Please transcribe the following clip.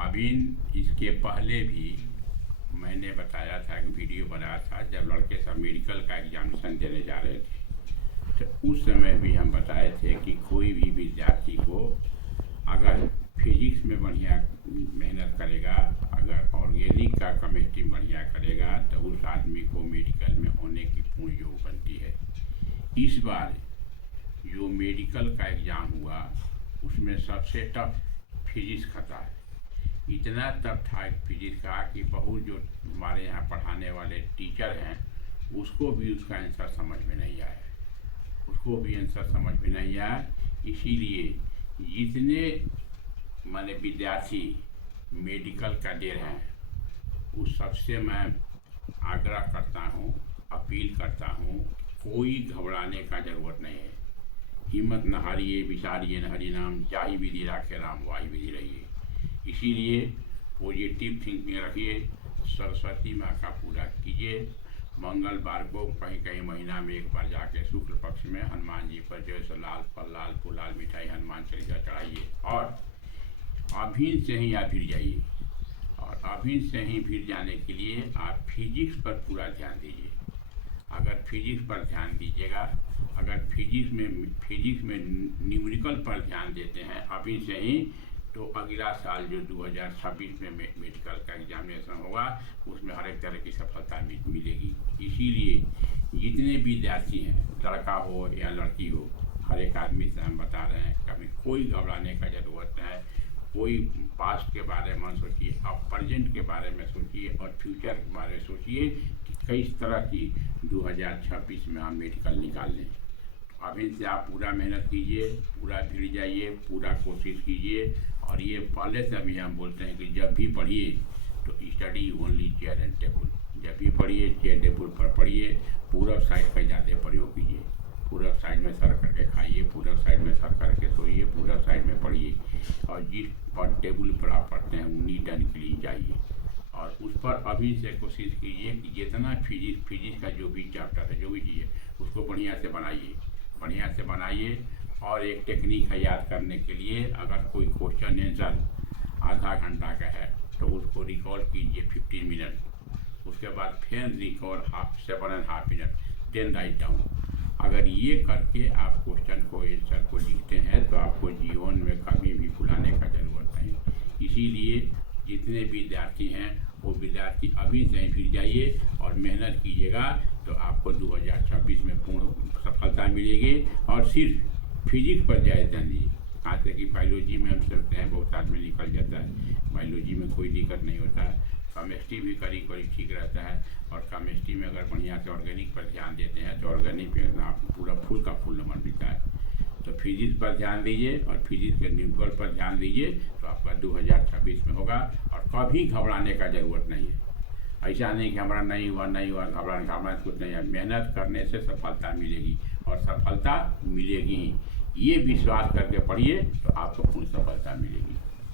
अभी इसके पहले भी मैंने बताया था, एक वीडियो बनाया था जब लड़के सब मेडिकल का एग्जामिनेशन देने जा रहे थे, तो उस समय भी हम बताए थे कि कोई भी विद्यार्थी को अगर फिजिक्स में बढ़िया मेहनत करेगा, अगर ऑर्गेनिक का केमिस्ट्री बढ़िया करेगा, तो उस आदमी को मेडिकल में होने की पूर्ण योग बनती है। इस बार जो मेडिकल का एग्ज़ाम हुआ उसमें सबसे टफ फिजिक्स का था। इतना टफ था फिजिक्स का कि बहुत जो हमारे यहाँ पढ़ाने वाले टीचर हैं उसको भी उसका आंसर समझ में नहीं आया, उसको भी आंसर समझ में नहीं आया। इसीलिए जितने माने विद्यार्थी मेडिकल का दे रहे हैं उस सबसे मैं आग्रह करता हूँ, अपील करता हूँ, कोई घबराने का ज़रूरत नहीं है। हिम्मत न हारिए, विचारिए न हरि नाम, जाहि विधि राखे राम वाहि विधि रहिए। इसीलिए पॉजिटिव थिंकिंग रखिए, सरस्वती माँ का पूजा कीजिए। मंगलवार को कहीं कहीं महीना में एक बार जाके शुक्ल पक्ष में हनुमान जी पर जो है लाल फल, लाल फूल, लाल मिठाई, हनुमान चालीसा चढ़ाइए। और अभी से ही आप फिर जाइए, और अभी से ही फिर जाने के लिए आप फिजिक्स पर पूरा ध्यान दीजिए। अगर फिजिक्स पर ध्यान दीजिएगा, अगर फिजिक्स में न्यूमेरिकल पर ध्यान देते हैं अभी से ही, तो अगला साल जो 2026 में मेडिकल का एग्जामिनेशन होगा उसमें हर एक तरह की सफलता मिलेगी। इसीलिए जितने विद्यार्थी हैं, लड़का हो या लड़की हो, हर एक आदमी से हम बता रहे हैं कभी कोई घबराने का ज़रूरत नहीं है। कोई पास्ट के बारे में सोचिए, अब प्रेजेंट के बारे में सोचिए और फ्यूचर के बारे में सोचिए कि किस तरह की 2026 में हम मेडिकल निकाल लें। अभी से आप पूरा मेहनत कीजिए, पूरा भिड़ जाइए, पूरा कोशिश कीजिए। और ये पहले से अभी हम बोलते हैं कि जब भी पढ़िए तो study only chair and table. जब भी पढ़िए चेयर टेबल पर पढ़िए, पूरब साइड का ज़्यादा प्रयोग कीजिए। पूरब साइड में सर करके खाइए, पूरब साइड में सर करके सोइए, पूरब साइड में पढ़िए। और जिस पर टेबल पर आप पढ़ते हैं वो नीट एंड क्लीन चाहिए। और उस पर अभी से कोशिश कीजिए कि जितना फिजिक्स का जो भी चैप्टर है, जो भी चीज़ है, उसको बढ़िया से बनाइए, बढ़िया से बनाइए। और एक टेक्निक है याद करने के लिए, अगर कोई क्वेश्चन आंसर आधा घंटा का है तो उसको रिकॉल कीजिए 15 मिनट, उसके बाद फिर recall 7.5 minute, then write down. अगर ये करके आप क्वेश्चन को, आंसर को लिखते हैं तो आपको जीवन में कभी भी भुलाने का ज़रूरत नहीं। इसीलिए जितने विद्यार्थी हैं वो विद्यार्थी अभी से ही फिर जाइए और मेहनत कीजिएगा, तो आपको 2026 में पूर्ण सफलता मिलेगी। और सिर्फ फिजिक्स पर ज़्यादा ध्यान दीजिए। आज तक कि बायोलॉजी में हम सोचते हैं बहुत आदमी निकल जाता है, बायोलॉजी में कोई दिक्कत नहीं होता है। केमिस्ट्री भी करीब करीब ठीक रहता है। और केमिस्ट्री में अगर बढ़िया से ऑर्गेनिक पर ध्यान देते हैं तो ऑर्गेनिक में आप पूरा फुल का फुल नंबर मिलता है। तो फिजिक्स पर ध्यान दीजिए और फिजिक्स के न्यूमेरिकल पर ध्यान दीजिए, तो आपका 2026 में होगा। और कभी घबराने का ज़रूरत नहीं है। ऐसा नहीं कि हमारा नहीं हुआ घबराना कुछ नहीं है। मेहनत करने से सफलता मिलेगी और सफलता मिलेगी ही। ये विश्वास करके पढ़िए तो आपको पूर्ण सफलता मिलेगी।